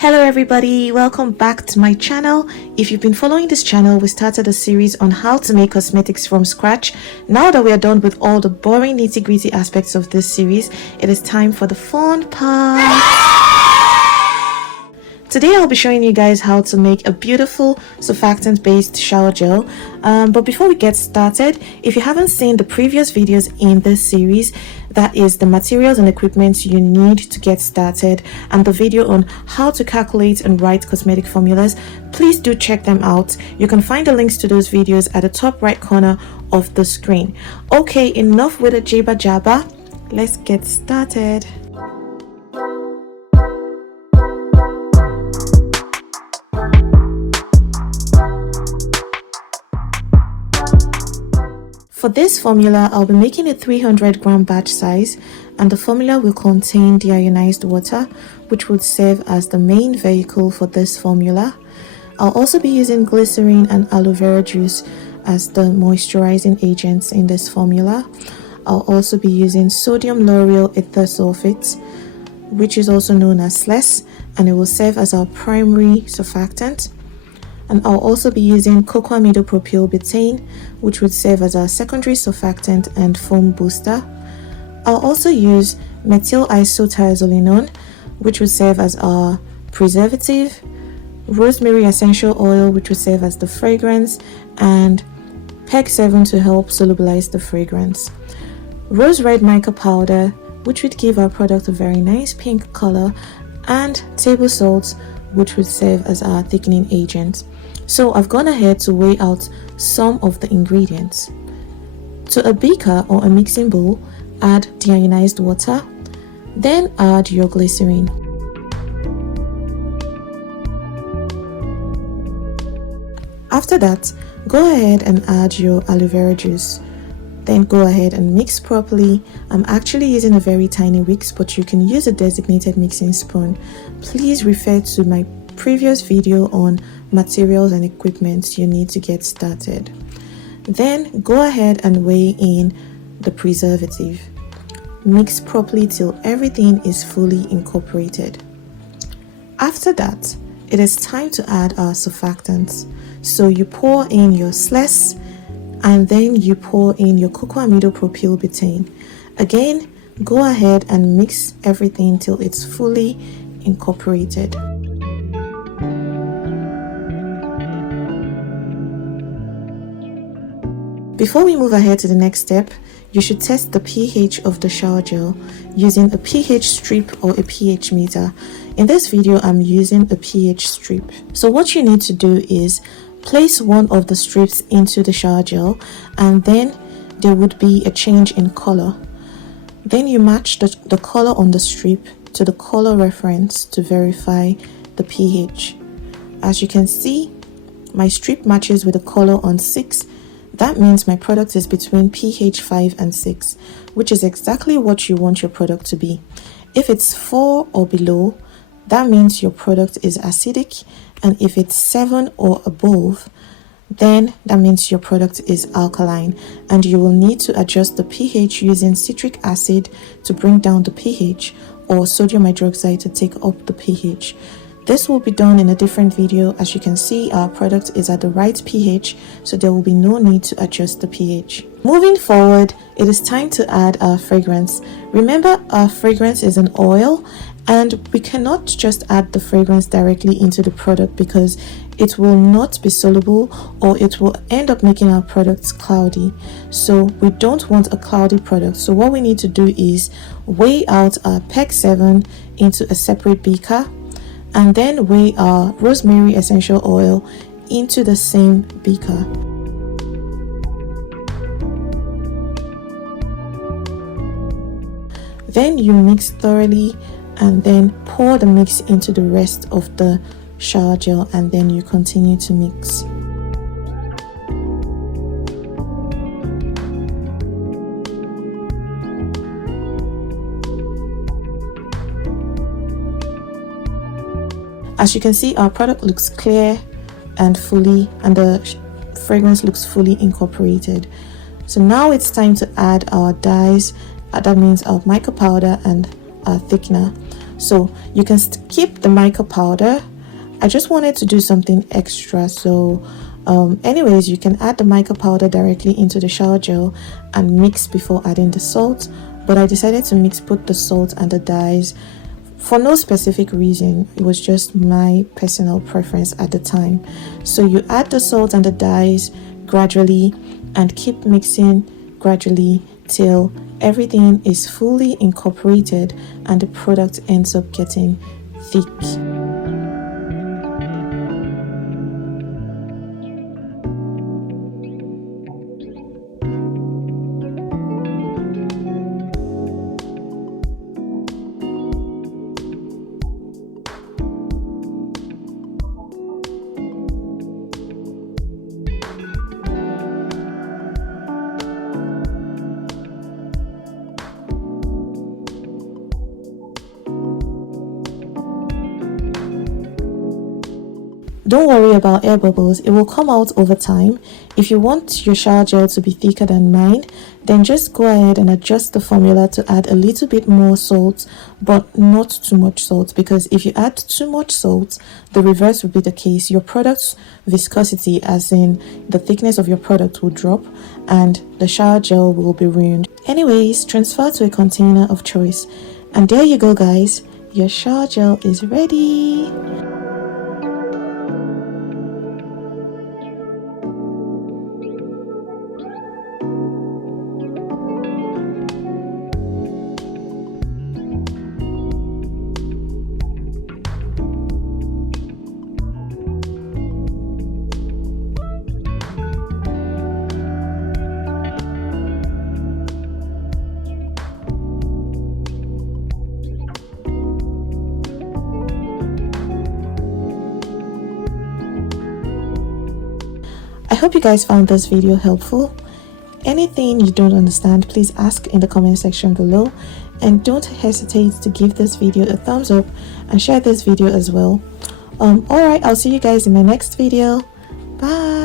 Hello everybody, welcome back to my channel. If you've been following this channel, we started a series on how to make cosmetics from scratch. Now that we are done with all the boring nitty-gritty aspects of this series, it is time for the fun part. Today I'll be showing you guys how to make a beautiful surfactant based shower gel. But before we get started, if you haven't seen the previous videos in this series, that is the materials and equipment you need to get started, and the video on how to calculate and write cosmetic formulas, please do check them out. You can find the links to those videos at the top right corner of the screen. Okay, enough with the jabba jabba. Let's get started. For this formula, I'll be making a 300 gram batch size, and the formula will contain deionized water, which would serve as the main vehicle for this formula. I'll also be using glycerin and aloe vera juice as the moisturizing agents in this formula. I'll also be using sodium lauryl ether sulfate, which is also known as SLES, and it will serve as our primary surfactant. And I'll also be using Cocoamidopropyl Betaine, which would serve as our secondary surfactant and foam booster. I'll also use methyl isothiazolinone, which would serve as our preservative, rosemary essential oil, which would serve as the fragrance, and PEG 7 to help solubilize the fragrance. Rose red mica powder, which would give our product a very nice pink color, and table salt, which would serve as our thickening agent. So I've gone ahead to weigh out some of the ingredients. To a beaker or a mixing bowl, add deionized water, then add your glycerin. After that, go ahead and add your aloe vera juice. Then go ahead and mix properly. I'm actually using a very tiny whisk, but you can use a designated mixing spoon. Please refer to my previous video on materials and equipment you need to get started. Then go ahead and weigh in the preservative. Mix properly till everything is fully incorporated. After that, it is time to add our surfactants. So you pour in your SLES, and then you pour in your Cocoamidopropyl Betaine. Again, go ahead and mix everything till it's fully incorporated. Before we move ahead to the next step, you should test the pH of the shower gel using a pH strip or a pH meter. In this video, I'm using a pH strip. So what you need to do is place one of the strips into the shower gel, and then there would be a change in color. Then you match the color on the strip to the color reference to verify the pH. As you can see, my strip matches with the color on 6. That means my product is between pH 5 and 6, which is exactly what you want your product to be. If it's 4 or below, that means your product is acidic, and if it's 7 or above, then that means your product is alkaline, and you will need to adjust the pH using citric acid to bring down the pH, or sodium hydroxide to take up the pH. This will be done in a different video. As you can see, our product is at the right pH, so there will be no need to adjust the pH. Moving forward, it is time to add our fragrance. Remember, our fragrance is an oil, and we cannot just add the fragrance directly into the product because it will not be soluble, or it will end up making our products cloudy. So we don't want a cloudy product. So what we need to do is weigh out our PEG 7 into a separate beaker, and then weigh our rosemary essential oil into the same beaker. Then you mix thoroughly, and then pour the mix into the rest of the shower gel, and then you continue to mix. As you can see, our product looks clear and the fragrance looks fully incorporated. So now it's time to add our dyes. That means our mica powder and our thickener. So you can keep the mica powder. I just wanted to do something extra, so anyways, you can add the mica powder directly into the shower gel and mix before adding the salt, but I decided to put the salt and the dyes for no specific reason. It was just my personal preference at the time. So you add the salt and the dyes gradually and keep mixing gradually till everything is fully incorporated and the product ends up getting thick. Don't worry about air bubbles, it will come out over time. If you want your shower gel to be thicker than mine, then just go ahead and adjust the formula to add a little bit more salt, but not too much salt, because if you add too much salt, the reverse will be the case. Your product's viscosity, as in the thickness of your product, will drop and the shower gel will be ruined. Anyways, transfer to a container of choice. And there you go guys, your shower gel is ready. I hope you guys found this video helpful. Anything you don't understand, please ask in the comment section below, and don't hesitate to give this video a thumbs up and share this video as well. Alright, I'll see you guys in my next video. Bye.